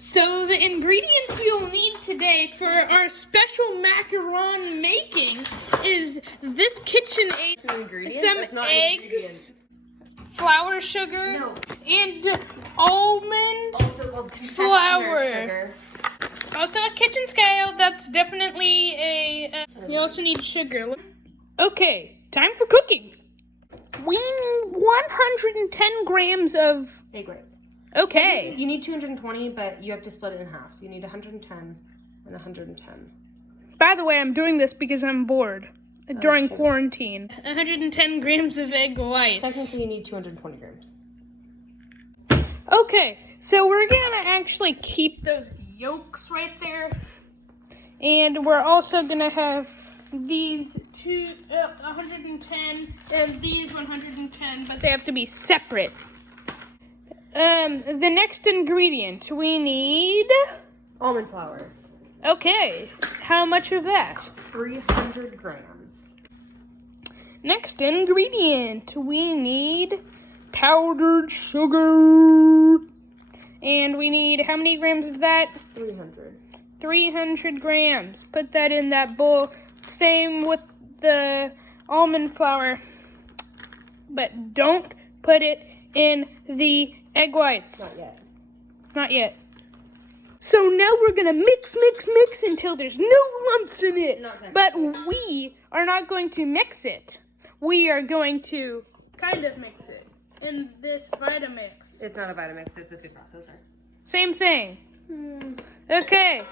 So the ingredients you'll need today for our special macaron making is this KitchenAid, some eggs, flour sugar, and almond flour. Sugar. Also a kitchen scale. That's definitely a. You also need sugar. Okay, time for cooking. We need 110 grams of egg whites. Okay. You need 220, but you have to split it in half. So you need 110 and 110. By the way, I'm doing this because I'm bored during quarantine. 110 grams of egg whites. Technically, you need 220 grams. Okay, so we're gonna actually keep those yolks right there. And we're also gonna have these 110 and these 110, but they have to be separate. The next ingredient, we need almond flour. Okay, how much of that? 300 grams. Next ingredient, we need powdered sugar. And we need how many grams of that? 300. 300 grams. Put that in that bowl. Same with the almond flour. But don't put it in the egg whites. Not yet. Not yet. So now we're gonna mix until there's no lumps in it. But we are not going to mix it. We are going to kind of mix it in this Vitamix. It's not a Vitamix, it's a food processor. Same thing. Okay.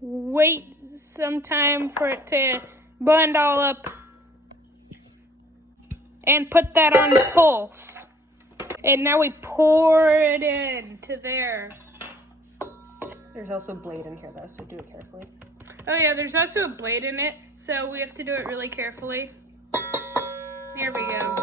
Wait some time for it to blend all up. And put that on pulse. And now we pour it into there. There's also a blade in here though, so do it carefully. Oh yeah, there's also a blade in it, so we have to do it really carefully. There we go.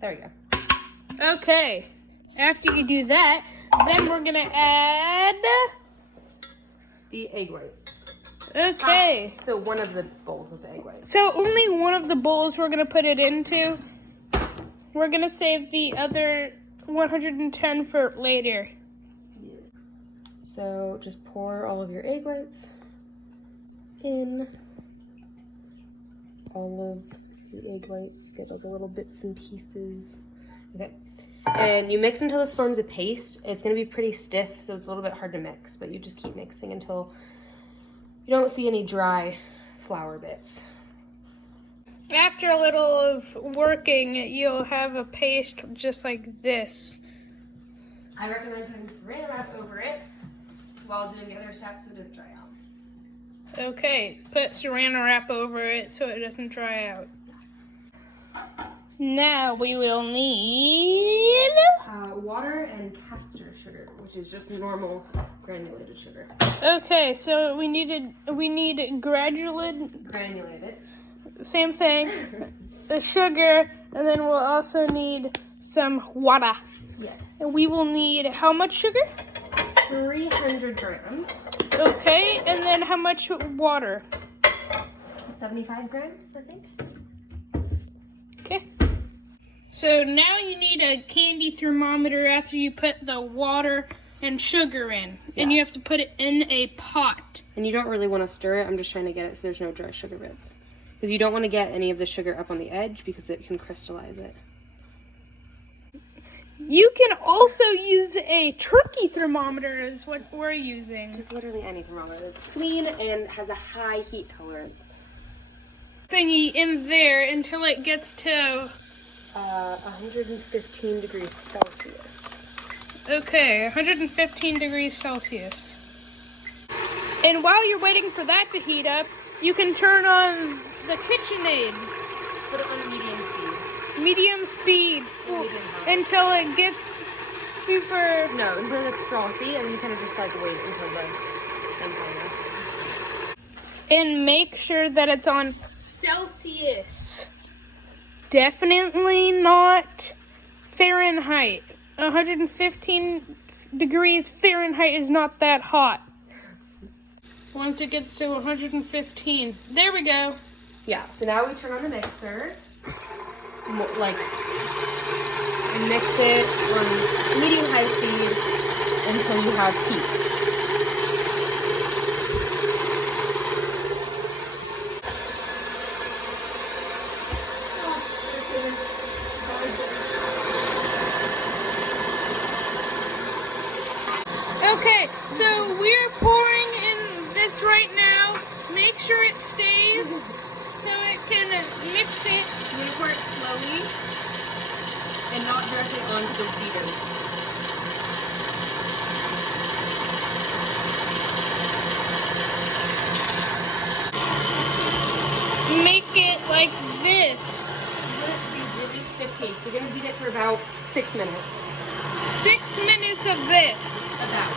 There we go. Okay, after you do that, then we're gonna add the egg whites. Okay. So one of the bowls of the egg whites. So only one of the bowls we're gonna put it into. We're gonna save the other 110 for later. So just pour all of your egg whites in. All of the egg whites, get all the little bits and pieces. Okay. And you mix until this forms a paste. It's going to be pretty stiff, so it's a little bit hard to mix, but you just keep mixing until you don't see any dry flour bits. After a little of working, you'll have a paste just like this. I recommend putting saran wrap over it while doing the other steps so it doesn't dry out. Okay, put saran wrap over it so it doesn't dry out. Now we will need water and caster sugar, which is just normal granulated sugar. Okay, so we need granulated. Same thing. The sugar, and then we'll also need some water. Yes. And we will need how much sugar? 300 grams. Okay, and then how much water? 75 grams, I think. Okay. So now you need a candy thermometer after you put the water and sugar in. Yeah. And you have to put it in a pot. And you don't really want to stir it. I'm just trying to get it so there's no dry sugar bits. Because you don't want to get any of the sugar up on the edge because it can crystallize it. You can also use a turkey thermometer is what we're using. Just literally any thermometer. It's clean and has a high heat tolerance. Thingy in there until it gets to 115 degrees Celsius. Okay, 115 degrees Celsius. And while you're waiting for that to heat up, you can turn on the KitchenAid. Put it on medium speed. Medium speed until it gets super... No, until it's frothy, and you kind of just like wait until the inside. And make sure that it's on Celsius. Definitely not Fahrenheit. 115 degrees Fahrenheit is not that hot. Once it gets to 115. There we go. Yeah, so now we turn on the mixer. Like, mix it on medium-high speed until you have peaks. Okay, so we're pouring in this right now. Make sure it stays so it can mix it. I'm going to pour it slowly and not directly onto the beater. Make it like this. You want it to be really stiff cake. You're going to beat it for about 6 minutes. 6 minutes of this. About.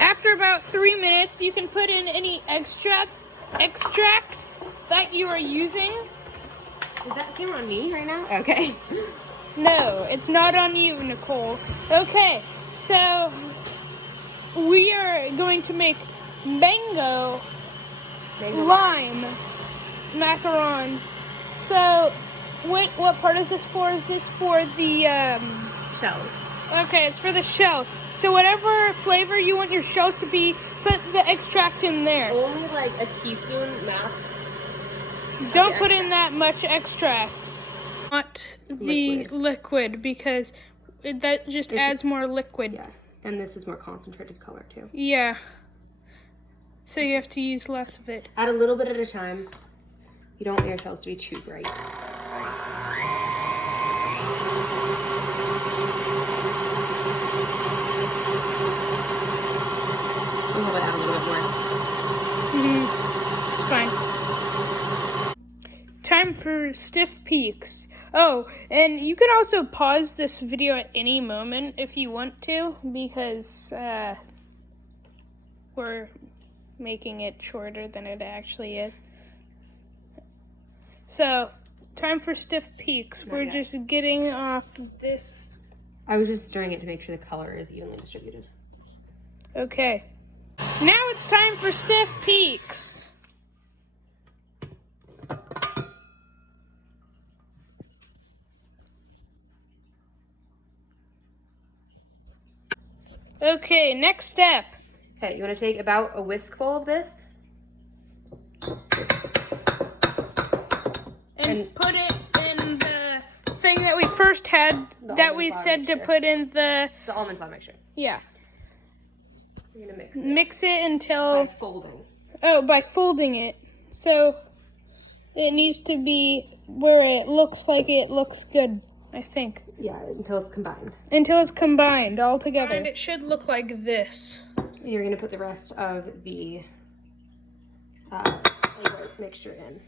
After about 3 minutes, you can put in any extracts that you are using. Is that camera on me right now? Okay. No, it's not on you, Nicole. Okay, so we are going to make mango lime macarons. So, what part is this for? Is this for the Shells. Okay, it's for the shells. So whatever flavor you want your shells to be, put the extract in there. Only like a teaspoon max. Don't put in that much extract. Not the liquid because that just adds more liquid. Yeah, and this is more concentrated color too. Yeah. So you have to use less of it. Add a little bit at a time. You don't want your shells to be too bright. We'll probably add a little bit more. It's fine. Time for stiff peaks. Oh, and you can also pause this video at any moment if you want to, because we're making it shorter than it actually is. So, time for stiff peaks. We're just getting off this. I was just stirring it to make sure the color is evenly distributed. Okay. Now it's time for stiff peaks. Okay, next step. Okay, you want to take about a whiskful of this. And put it in the thing that we first had, that we said to put in the almond flour mixture. Yeah. You're going to mix it. Mix it until... By folding. Oh, by folding it. So it needs to be where it looks like it looks good, I think. Yeah, until it's combined. Until it's combined all together. And it should look like this. And you're going to put the rest of the mixture in.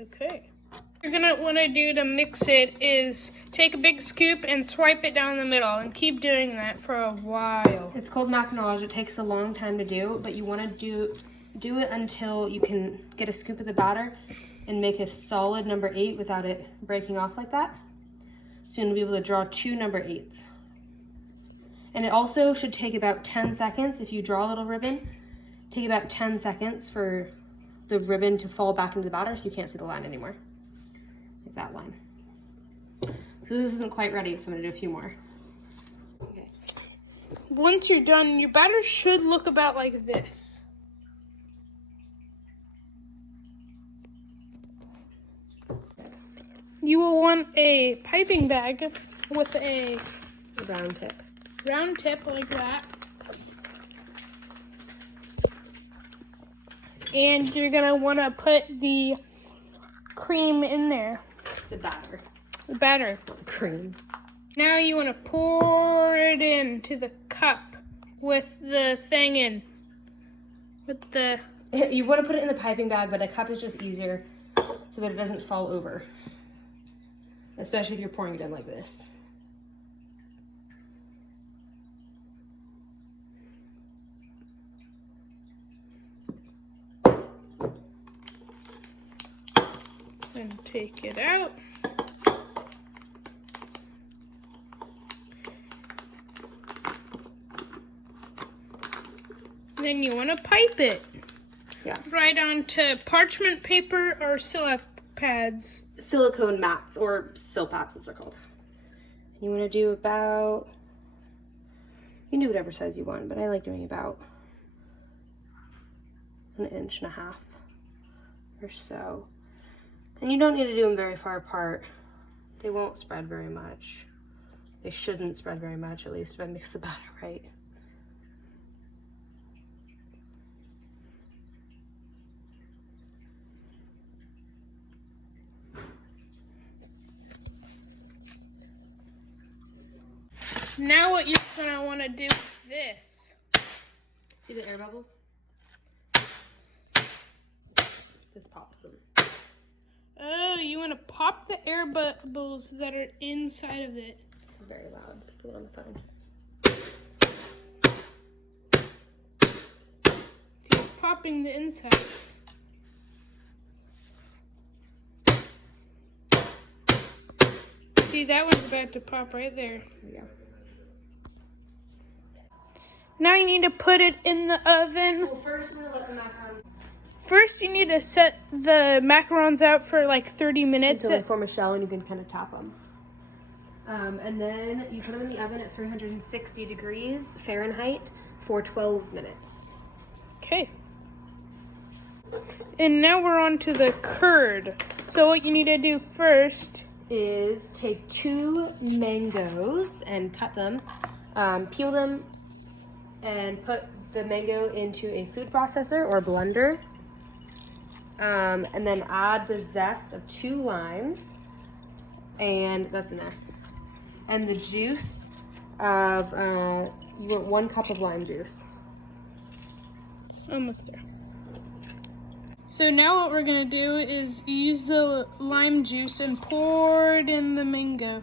Okay. What you're going to want to do to mix it is take a big scoop and swipe it down the middle and keep doing that for a while. It's called macarons. It takes a long time to do, but you want to do it until you can get a scoop of the batter and make a solid number 8 without it breaking off like that. So you're going to be able to draw 2 number 8s. And it also should take about 10 seconds. If you draw a little ribbon, take about 10 seconds for the ribbon to fall back into the batter so you can't see the line anymore. Like that line. So this isn't quite ready, so I'm going to do a few more. Okay. Once you're done, your batter should look about like this. You will want a piping bag with a round tip like that. And you're going to want to put the cream in there. The batter. The batter. Not the cream. Now you want to pour it into the cup with the thing in. With the... You want to put it in the piping bag, but a cup is just easier so that it doesn't fall over. Especially if you're pouring it in like this. And take it out. Then you want to pipe it. Yeah. Right onto parchment paper or silica pads. Silicone mats, or sil pads as they're called. You want to do about, you can do whatever size you want, but I like doing about 1.5 inches or so. And you don't need to do them very far apart. They won't spread very much. They shouldn't spread very much, at least if I mix the batter right. Now what you're gonna want to do is this. See the air bubbles? This pops them. Oh, you want to pop the air bubbles that are inside of it. It's very loud. Do it on the phone. He's popping the insides. See, that one's about to pop right there. There we go. Now you need to put it in the oven. Well, first I'm gonna let the macarons. First, you need to set the macarons out for like 30 minutes. Until they form a shell and you can kind of tap them. And then you put them in the oven at 360 degrees Fahrenheit for 12 minutes. Okay. And now we're on to the curd. So what you need to do first Is take 2 mangoes and cut them, peel them, and put the mango into a food processor or blender. And then add the zest of 2 limes, and that's in there. And the juice of, you want 1 cup of lime juice. almost there. So now what we're gonna do is use the lime juice and pour it in the mango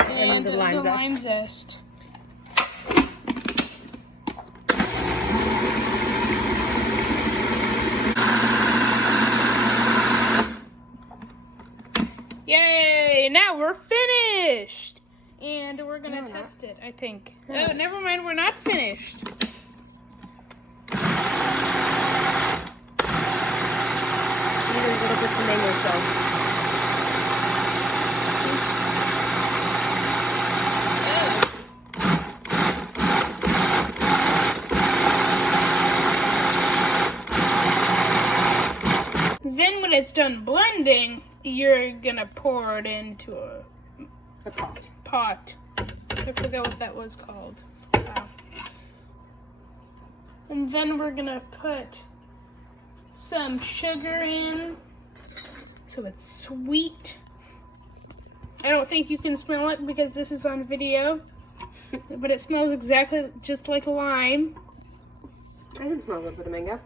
and the lime zest. Yay! Now we're finished, and we're gonna test it. I think. No. Oh, never mind. We're not finished. Little bits of mango still. Then when it's done blending, you're gonna pour it into A pot. pot. I forgot what that was called. Wow. And then we're gonna put some sugar in so it's sweet. I don't think you can smell it because this is on video, but it smells exactly just like lime. I can smell a little bit of mango.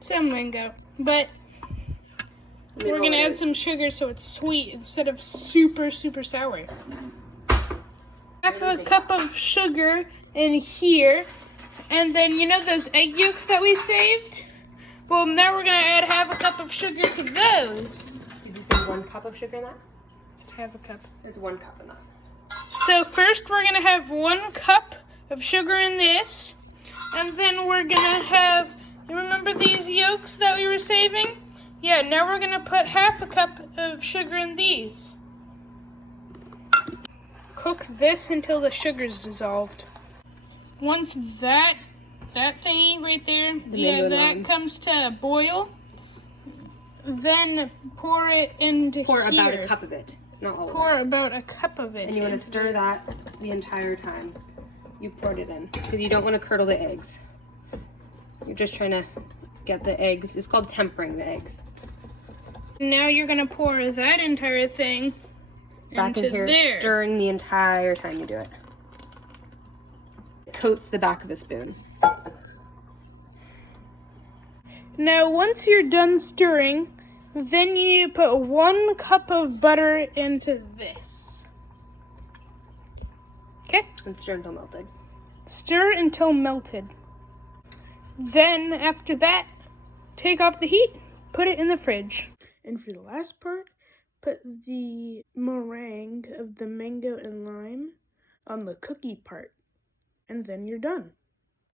Some mango, but I mean, we're gonna all it add is. some sugar so it's sweet instead of super sour. Half a cup of sugar in here, and then you know those egg yolks that we saved? Well, now we're gonna add half a cup of sugar to those. Did you say 1 cup of sugar in that? Half a cup. There's 1 cup in that. So first we're gonna have 1 cup of sugar in this, and then we're gonna have, you remember these yolks that we were saving? Yeah, now we're gonna put half a cup of sugar in these. Cook this until the sugar's dissolved. Once that thingy right there, mango that lime. comes to a boil, then pour it into Pour here. about a cup of it, not all of it. Pour about a cup of it. And you want to into stir that the entire time you poured it in, because you don't want to curdle the eggs. You're just trying to get the eggs. It's called tempering the eggs. Now you're gonna pour that entire thing Back into in here, there. stirring the entire time you do it. It coats the back of the spoon. Now once you're done stirring, then you need to put 1 cup of butter into this. Okay? And stir until melted. Stir until melted. Then after that, take off the heat, put it in the fridge. And for the last part, put the meringue of the mango and lime on the cookie part. And then you're done.